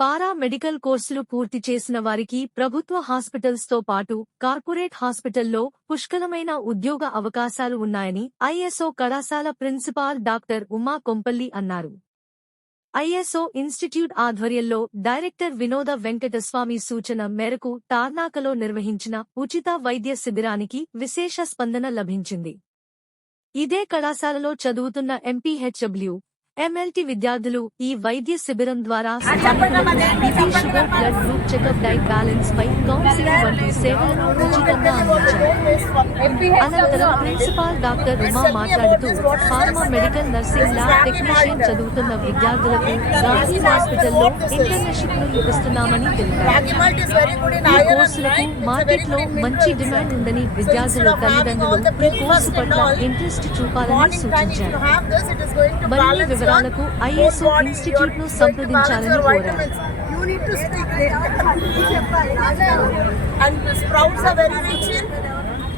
పారా medical కోర్సులు పూర్తి చేసిన వారికి ప్రభుత్వ హాస్పిటల్స్ తో పాటు కార్పొరేట్ హాస్పిటల్లో పుష్కలమైన ఉద్యోగ అవకాశాలు ఉన్నాయని ఐఎస్ఓ కళాశాల ప్రిన్సిపాల్ డాక్టర్ ఉమా కొంపల్లి అన్నారు. ఐఎస్ఓ ఇన్స్టిట్యూట్ ఆధ్వర్యంలో డైరెక్టర్ వినోద వెంకటస్వామి సూచన మేరకు తార్నాకలో నిర్వహించిన ఉచిత వైద్య శిబిరానికి విశేష స్పందన లభించింది. ఇదే కళాశాలలో చదువుతున్న ఎంపీహెచ్డబ్ల్యూ, ఎంఎల్టీ విద్యార్థులు ఈ వైద్య శిబిరం ద్వారా BP, sugar, blood group checkup, diet balance పై కౌన్సిలింగ్ వంటి సేవలను ఉచితంగా అందించారు. అనంతరం ప్రిన్సిపాల్ డాక్టర్ ఉమా మాట్లాడుతూ pharma medical nursing lab technician చదువుతున్న విద్యార్థులకు గాంధీ హాస్పిటల్లో ఇంటర్న్షిప్ను ఇస్తున్నామని తెలిపారు. ఈ కోర్సులకు మార్కెట్లో మంచి డిమాండ్ ఉందని విద్యార్థుల తల్లిదండ్రులు ఈ కోర్సు పట్ల ఇంట్రెస్ట్ చూపాలని సూచించారు. మరిన్ని వివరాలకు ఐఎస్ఓ ఇన్స్టిట్యూట్ ను సంప్రదించాలని కోరారు. You need to stick it. And the sprouts are very rich in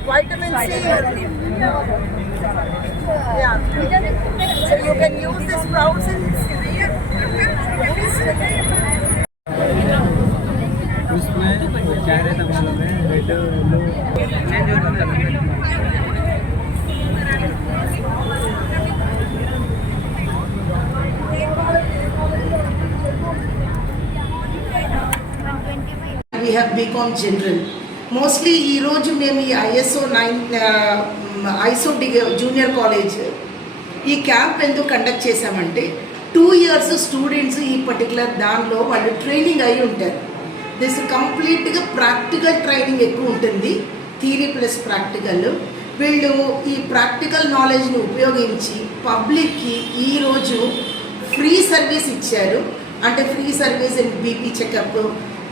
vitamin C. Yeah. So you can use the sprouts in उसमें कैरेट अवेलेबल है, red yellow we have become general. Mostly ఈ రోజు మేము ఈ ISO ఐసో junior college ఈ camp ఎందుకు conduct చేశామంటే 2 years students ఈ పర్టికులర్ దానిలో వాళ్ళు ట్రైనింగ్ అయి ఉంటారు. దిస్ కంప్లీట్గా ప్రాక్టికల్ ట్రైనింగ్ ఎక్కువ ఉంటుంది, థియరీ ప్లస్ ప్రాక్టికల్. వీళ్ళు ఈ ప్రాక్టికల్ నాలెడ్జ్ని ఉపయోగించి పబ్లిక్కి ఈరోజు ఫ్రీ సర్వీస్ ఇచ్చారు. అంటే free service and BP checkup,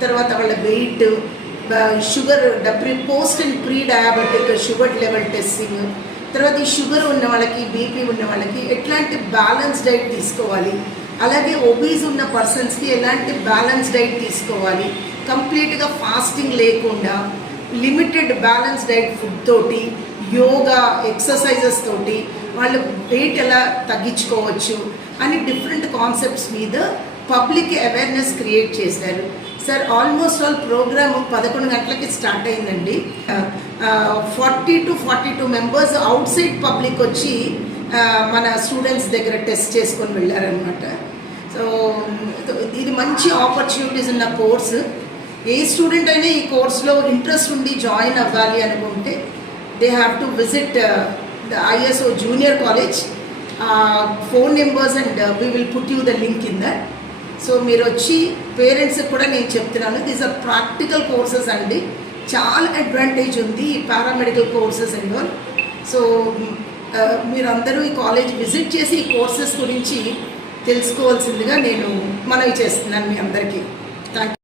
తర్వాత వాళ్ళ weight, sugar, post and pre diabetic sugar level testing, తర్వాత ఈ షుగర్ ఉన్న వాళ్ళకి, బీపీ ఉన్న వాళ్ళకి ఎట్లాంటి బ్యాలెన్స్ డైట్ తీసుకోవాలి, అలాగే ఒబీస్ ఉన్న పర్సన్స్కి ఎలాంటి బ్యాలెన్స్ డైట్ తీసుకోవాలి, కంప్లీట్గా ఫాస్టింగ్ లేకుండా లిమిటెడ్ బ్యాలెన్స్ డైట్ ఫుడ్ తోటి, యోగా ఎక్సర్సైజెస్ తోటి వాళ్ళు వెయిట్ ఎలా తగ్గించుకోవచ్చు అని డిఫరెంట్ కాన్సెప్ట్స్ మీద పబ్లిక్ అవేర్నెస్ క్రియేట్ చేశారు. సార్ ఆల్మోస్ట్ ఆల్ ప్రోగ్రామ్ 11 గంటలకి స్టార్ట్ అయిందండి. 40 to 42 members out side public వచ్చి మన స్టూడెంట్స్ దగ్గర టెస్ట్ చేసుకొని వెళ్ళారనమాట. సో ఇది మంచి ఆపర్చునిటీస్ ఉన్న కోర్సు. ఏ స్టూడెంట్ అయినా ఈ కోర్సులో ఇంట్రెస్ట్ ఉండి జాయిన్ అవ్వాలి అనుకుంటే they have to visit the ISO junior college. Phone numbers and we will put you the link in that. So మీరు వచ్చి పేరెంట్స్కి కూడా నేను చెప్తున్నాను, దీస్ ఆర్ ప్రాక్టికల్ కోర్సెస్ అండి. చాలా అడ్వాంటేజ్ ఉంది ఈ paramedical courses and all. So మీరందరూ ఈ కాలేజ్ విజిట్ చేసి ఈ కోర్సెస్ గురించి తెలుసుకోవాల్సిందిగా నేను మనవి చేస్తున్నాను మీ అందరికీ. Thank you.